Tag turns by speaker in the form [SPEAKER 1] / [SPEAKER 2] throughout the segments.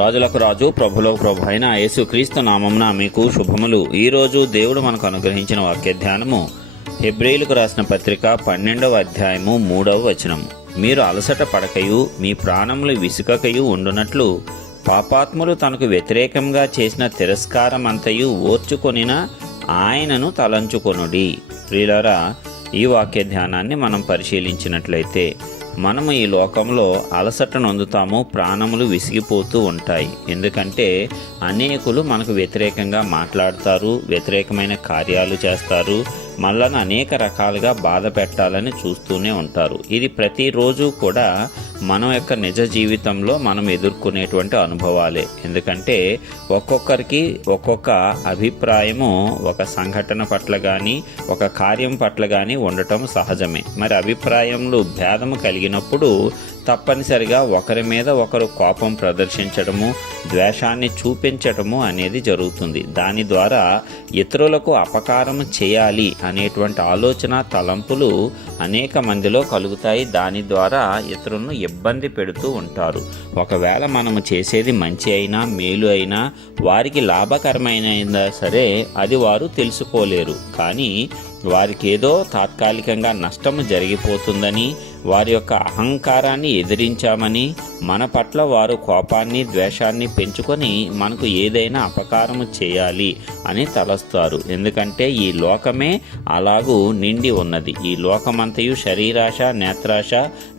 [SPEAKER 1] రాజులకు రాజు ప్రభులకు ప్రభు అయిన యేసుక్రీస్తు నామమున మీకు శుభములు. ఈరోజు దేవుడు మనకు అనుగ్రహించిన వాక్య ధ్యానము హెబ్రేయులకు రాసిన పత్రిక పన్నెండవ అధ్యాయము మూడవ వచనము మీరు అలసట పడకయు మీ ప్రాణములు విసుకకయు ఉండునట్లు పాపాత్ములు తనకు వ్యతిరేకంగా చేసిన తిరస్కారమంతయు ఓర్చుకొనిన ఆయనను తలంచుకొనుడి. ప్రియులారా ఈ వాక్య ధ్యానాన్ని మనం పరిశీలించినట్లయితే మనము ఈ లోకంలో అలసట నొందుతాము ప్రాణములు విసిగిపోతూ ఉంటాయి. ఎందుకంటే అనేకులు మనకు వ్యతిరేకంగా మాట్లాడతారు వ్యతిరేకమైన కార్యాలు చేస్తారు మనలను అనేక రకాలుగా బాధ పెట్టాలని చూస్తూనే ఉంటారు. ఇది ప్రతిరోజు కూడా మన యొక్క నిజ జీవితంలో మనం ఎదుర్కొనేటువంటి అనుభవాలే. ఎందుకంటే ఒక్కొక్కరికి ఒక్కొక్క అభిప్రాయము ఒక సంఘటన పట్ల కానీ ఒక కార్యం పట్ల కానీ ఉండటం సహజమే. మరి అభిప్రాయంలో భేదము కలిగినప్పుడు తప్పనిసరిగా ఒకరి మీద ఒకరు కోపం ప్రదర్శించడము ద్వేషాన్ని చూపించడము అనేది జరుగుతుంది. దాని ద్వారా ఇతరులకు అపకారం చేయాలి అనేటువంటి ఆలోచన తలంపులు అనేక మందిలో కలుగుతాయి. దాని ద్వారా ఇతరులను ఇబ్బంది పెడుతూ ఉంటారు. ఒకవేళ మనము చేసేది మంచి అయినా మేలు అయినా వారికి లాభకరమైన సరే అది వారు తెలుసుకోలేరు. కానీ వారికి ఏదో తాత్కాలికంగా నష్టము జరిగిపోతుందని వారి యొక్క అహంకారాన్ని ఎదిరించామని మన పట్ల వారు కోపాన్ని ద్వేషాన్ని పెంచుకొని మనకు ఏదైనా అపకారము చేయాలి అని తలస్తారు. ఎందుకంటే ఈ లోకమే అలాగూ నిండి ఉన్నది. ఈ లోకమంతయు శరీరాశ నేత్రాశ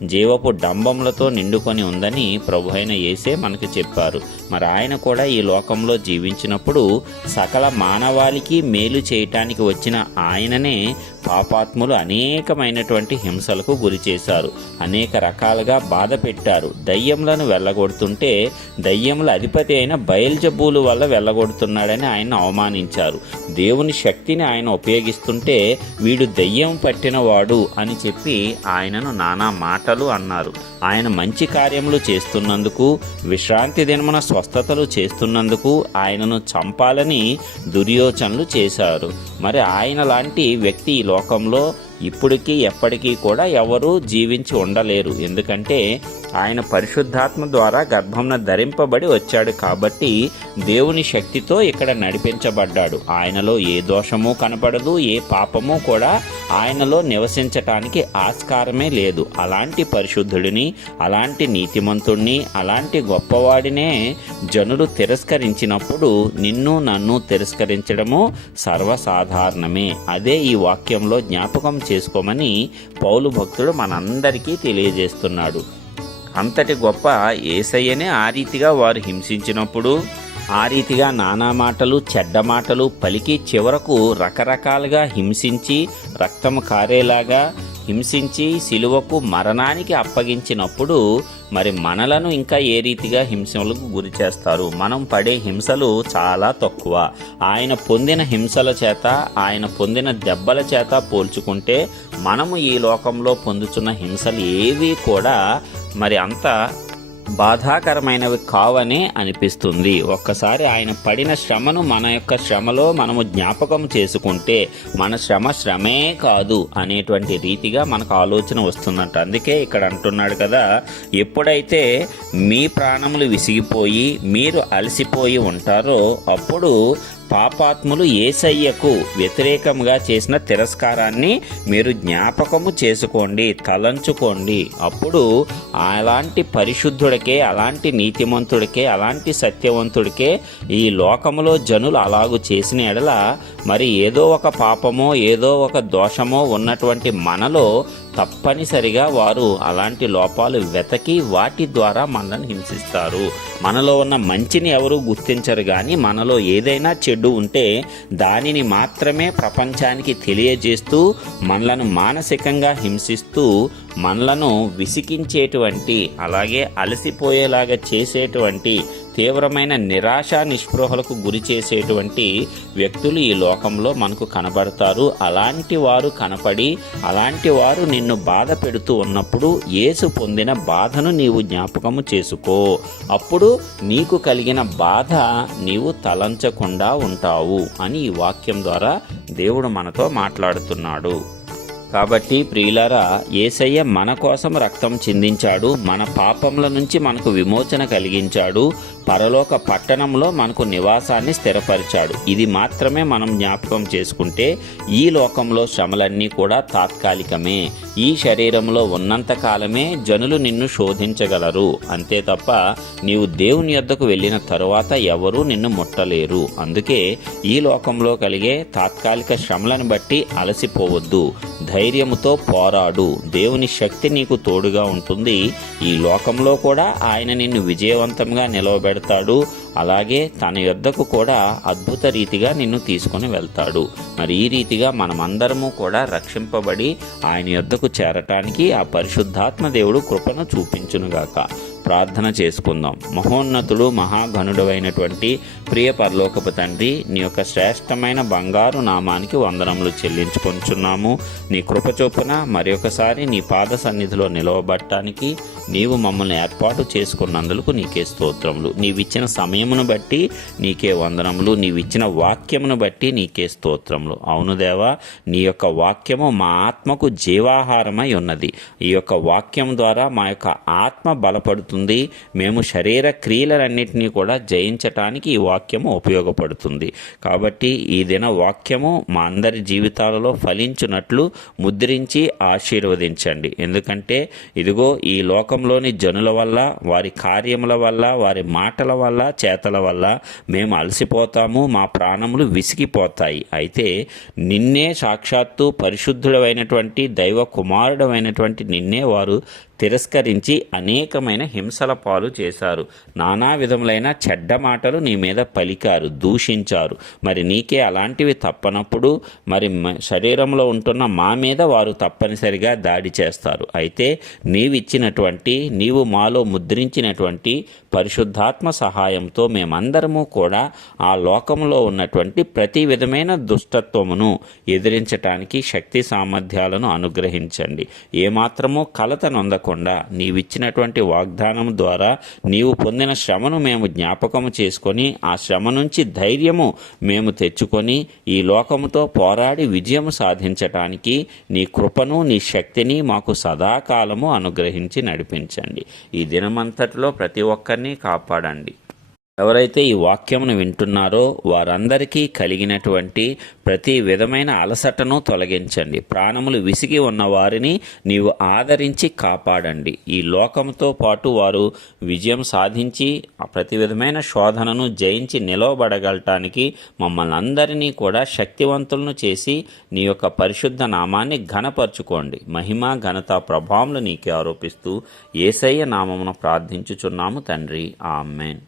[SPEAKER 1] జీవపు డంబములతో నిండుకొని ఉందని ప్రభు అయిన యేసే మనకు చెప్పారు. మరి ఆయన కూడా ఈ లోకంలో జీవించినప్పుడు సకల మానవాళికి మేలు చేయటానికి వచ్చిన ఆయననే పాపాత్ములు అనేకమైనటువంటి హింసలకు గురి చేశారు. అనేక రకాలుగా బాధ పెట్టారు. దయ్యములను వెళ్ళగొడుతుంటే దయ్యముల అధిపతి అయిన బయల్జబూలు వల్ల వెళ్ళగొడుతున్నాడని ఆయన అవమానించారు. దేవుని శక్తిని ఆయన ఉపయోగిస్తుంటే వీడు దయ్యం పట్టినవాడు అని చెప్పి ఆయనను నానా మాటలు అన్నారు. ఆయన మంచి కార్యములు చేస్తున్నందుకు విశ్రాంతి దినమున స్వస్థతలు చేస్తున్నందుకు ఆయనను చంపాలని దుర్యోచనలు చేశారు. మరి ఆయన లాంటి వ్యక్తి ఈ లోకంలో ఇప్పటికీ ఎప్పటికీ కూడా ఎవరూ జీవించి ఉండలేరు. ఎందుకంటే ఆయన పరిశుద్ధాత్మ ద్వారా గర్భంన ధరింపబడి వచ్చాడు కాబట్టి దేవుని శక్తితో ఇక్కడ నడిపించబడ్డాడు. ఆయనలో ఏ దోషము కనపడదు ఏ పాపము కూడా ఆయనలో నివసించటానికి ఆస్కారమే లేదు. అలాంటి పరిశుద్ధుడిని అలాంటి నీతిమంతుణ్ణి అలాంటి గొప్పవాడినే జనులు తిరస్కరించినప్పుడు నిన్ను నన్ను తిరస్కరించడము సర్వసాధారణమే. అదే ఈ వాక్యంలో జ్ఞాపకం చేసుకోమని పౌలు భక్తుడు మనందరికీ తెలియజేస్తున్నాడు. అంతటి గొప్ప ఏసయ్యనే ఆ రీతిగా వారు హింసించినప్పుడు ఆ రీతిగా నానా మాటలు చెడ్డ మాటలు పలికి చివరకు రకరకాలుగా హింసించి రక్తము కారేలాగా హింసించి సిలువకు మరణానికి అప్పగించినప్పుడు మరి మనలను ఇంకా ఏ రీతిగా హింసలకు గురి చేస్తారు? మనం పడే హింసలు చాలా తక్కువ. ఆయన పొందిన హింసల చేత ఆయన పొందిన దెబ్బల చేత పోల్చుకుంటే మనము ఈ లోకంలో పొందుతున్న హింసలు ఏవి కూడా మరి అంత బాధాకరమైనవి కావని అనిపిస్తుంది. ఒక్కసారి ఆయన పడిన శ్రమను మన యొక్క శ్రమలో మనము జ్ఞాపకం చేసుకుంటే మన శ్రమ శ్రమే కాదు అనేటువంటి రీతిగా మనకు ఆలోచన వస్తుందంట అందుకే ఇక్కడ అంటున్నాడు కదా ఎప్పుడైతే మీ ప్రాణములు విసిగిపోయి మీరు అలసిపోయి ఉంటారో అప్పుడు పాపాత్ములు ఏసయ్యకు వ్యతిరేకంగా చేసిన తిరస్కారాన్ని మీరు జ్ఞాపకము చేసుకోండి తలంచుకోండి. అప్పుడు అలాంటి పరిశుద్ధుడికే అలాంటి నీతిమంతుడికే అలాంటి సత్యవంతుడికే ఈ లోకములో జనులు అలాగు చేసిన ఎడల మరి ఏదో ఒక పాపమో ఏదో ఒక దోషమో ఉన్నటువంటి మనలో తప్పనిసరిగా వారు అలాంటి లోపాలు వెతకి వాటి ద్వారా మనల్ని హింసిస్తారు. మనలో ఉన్న మంచిని ఎవరు గుర్తించరు కానీ మనలో ఏదైనా చెడు ఉంటే దానిని మాత్రమే ప్రపంచానికి తెలియజేస్తూ మనలను మానసికంగా హింసిస్తూ మనలను విసికించేటువంటి అలాగే అలసిపోయేలాగా చేసేటువంటి తీవ్రమైన నిరాశ నిస్పృహలకు గురి చేసేటువంటి వ్యక్తులు ఈ లోకంలో మనకు కనబడతారు. అలాంటి వారు కనపడి అలాంటి వారు నిన్ను బాధ పెడుతూ ఉన్నప్పుడు యేసు పొందిన బాధను నీవు జ్ఞాపకము చేసుకో. అప్పుడు నీకు కలిగిన బాధ నీవు తలంచకుండా ఉంటావు అని ఈ వాక్యం ద్వారా దేవుడు మనతో మాట్లాడుతున్నాడు. కాబట్టి ప్రియులారా ఏసయ్య మన కోసం రక్తం చిందించాడు మన పాపముల నుంచి మనకు విమోచన కలిగించాడు పరలోక పట్టణంలో మనకు నివాసాన్ని స్థిరపరిచాడు. ఇది మాత్రమే మనం జ్ఞాపకం చేసుకుంటే ఈ లోకంలో శ్రమలన్నీ కూడా తాత్కాలికమే. ఈ శరీరంలో ఉన్నంత కాలమే జనులు నిన్ను శోధించగలరు. అంతే తప్ప నీవు దేవుని యొద్దకు వెళ్ళిన తరువాత ఎవరూ నిన్ను ముట్టలేరు. అందుకే ఈ లోకంలో కలిగే తాత్కాలిక శ్రమలను బట్టి అలసిపోవద్దు. ధైర్యముతో పోరాడు. దేవుని శక్తి నీకు తోడుగా ఉంటుంది. ఈ లోకంలో కూడా ఆయన నిన్ను విజయవంతంగా నిలవబెడతాడు. అలాగే తన యొద్దకు కూడా అద్భుత రీతిగా నిన్ను తీసుకొని వెళ్తాడు. మరి ఈ రీతిగా మనమందరము కూడా రక్షింపబడి ఆయన యొద్దకు చేరటానికి ఆ పరిశుద్ధాత్మ దేవుడు కృపను చూపించునుగాక. ప్రార్థన చేసుకుందాం. మహోన్నతుడు మహాఘనుడైనటువంటి ప్రియ పరలోకపు తండ్రి నీ యొక్క శ్రేష్టమైన బంగారు నామానికి వందనములు చెల్లించుకొంచున్నాము. నీ కృప చొప్పున మరి ఒకసారి నీ పాద సన్నిధిలో నిలవబట్టడానికి నీవు మమ్మల్ని ఏర్పాటు చేసుకున్నందుకు నీకే స్తోత్రములు. నీవిచ్చిన సమయమును బట్టి నీకే వందనములు. నీవిచ్చిన వాక్యమును బట్టి నీకే స్తోత్రములు. అవును దేవా నీ యొక్క వాక్యము మా ఆత్మకు జీవాహారమై ఉన్నది. ఈ యొక్క వాక్యం ద్వారా మా యొక్క ఆత్మ ఉపయోగపడుతుంది మేము శరీర క్రియలన్నింటినీ కూడా జయించటానికి ఈ వాక్యము ఉపయోగపడుతుంది. కాబట్టి ఈ దిన వాక్యము మా అందరి జీవితాలలో ఫలించినట్లు ముద్రించి ఆశీర్వదించండి. ఎందుకంటే ఇదిగో ఈ లోకంలోని జనుల వల్ల వారి కార్యముల వల్ల వారి మాటల వల్ల చేతల వల్ల మేము అలసిపోతాము మా ప్రాణములు విసిగిపోతాయి. అయితే నిన్నే సాక్షాత్తు పరిశుద్ధుడమైనటువంటి దైవ కుమారుడమైనటువంటి నిన్నే వారు తిరస్కరించి అనేకమైన హింసల పాలు చేశారు. నానా విధములైన చెడ్డ మాటలు నీ మీద పలికారు దూషించారు. మరి నీకే అలాంటివి తప్పనప్పుడు మరి శరీరంలో ఉంటున్న మా మీద వారు తప్పనిసరిగా దాడి చేస్తారు. అయితే నీవిచ్చినటువంటి నీవు మాలో ముద్రించినటువంటి పరిశుద్ధాత్మ సహాయంతో మేమందరము కూడా ఆ లోకంలో ఉన్నటువంటి ప్రతి విధమైన దుష్టత్వమును ఎదిరించటానికి శక్తి సామర్థ్యాలను అనుగ్రహించండి. ఏమాత్రమూ కలత నొందకుండా నీవిచ్చినటువంటి వాగ్దానం ద్వారా నీవు పొందిన శ్రమను మేము జ్ఞాపకము చేసుకొని ఆ శ్రమ నుంచి ధైర్యము మేము తెచ్చుకొని ఈ లోకముతో పోరాడి విజయం సాధించటానికి నీ కృపను నీ శక్తిని మాకు సదాకాలము అనుగ్రహించి నడిపించండి. ఈ దినమంతటిలో ప్రతి ఒక్కరిని కాపాడండి. ఎవరైతే ఈ వాక్యమును వింటున్నారో వారందరికీ కలిగినటువంటి ప్రతి విధమైన అలసటను తొలగించండి. ప్రాణములు విసిగి ఉన్న వారిని నీవు ఆదరించి కాపాడండి. ఈ లోకంతో పాటు వారు విజయం సాధించి ఆ ప్రతి విధమైన శోధనను జయించి నిలవబడగలటానికి మమ్మల్ని అందరినీ కూడా శక్తివంతులను చేసి నీ యొక్క పరిశుద్ధ నామాన్ని ఘనపరచుకోండి. మహిమ ఘనత ప్రభావములు నీకే ఆరోపిస్తూ ఏసయ్య నామమును ప్రార్థించుచున్నాము తండ్రి. ఆమెన్.